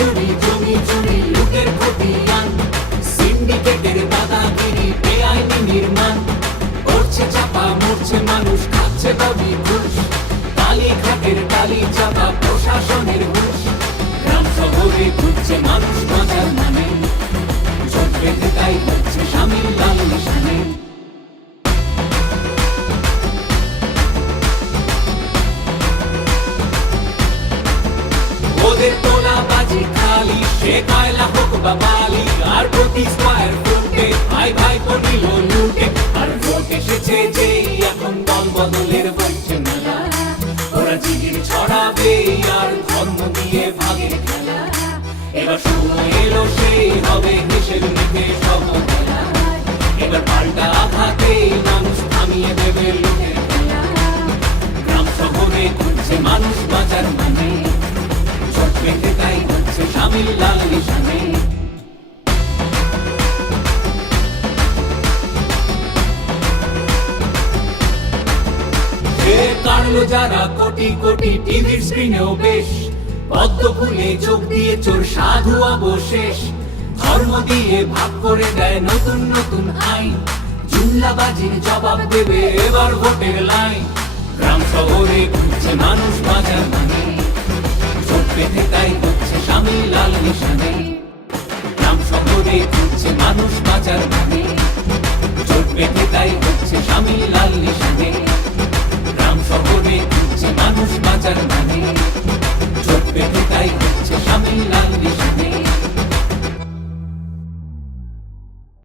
চুরি জমি চুরি লুটের খতিয়ান, সিন্ডিকেটের দাদাগিরি বেআইনি নির্মাণ, করছে চাপা মরছে মানুষ খাচ্ছে দাবি ঘুষ, কালীঘাটের টালি চাপা প্রশাসনের হুঁশ, গ্রাম শহরে ঘুরছে মানুষ বাঁচার মানে, চোখ বেঁধে তাই হচ্ছে শামিল লাল নিশানে। ওদের তোলা বাজি খালি, সে কয়লা হোক বা বালি, আর প্রতি স্কয়ার ফুটে ভাই ভাই নিল লুটে। আর ভোট এসেছে যেই এখন দল বদলের বইছে মেলা, ওরা জিগির ছড়াবে আর ধর্ম দিয়ে ভাগের খেলা। এবার সময় এলো সেই হবে দেশের মুখে সহবেলা, এবার পাল্টা আঘাতে মানুষ থামিয়ে দেবে লুটের খেলা। গ্রাম শহরে ঘুরছে মানুষ বাঁচার মানে, চোখ বেঁধে তাই হচ্ছে শামিল লাল নিশানে। কাটলো যারা কোটি কোটি টিভির স্ক্রিনেও বেশ, পদ্ম ফুলে চোখ দিয়ে চোর সাধু অবশেষ, ধর্ম দিয়ে ভাগ করে দেয় নতুন নতুন আইন, জুমলাবাজির জবাব দেবে এবার ভোটের লাইন। গ্রাম শহরে ঘুরছে মানুষ বাঁচার মানে, চোখ বেঁধে তাই হচ্ছে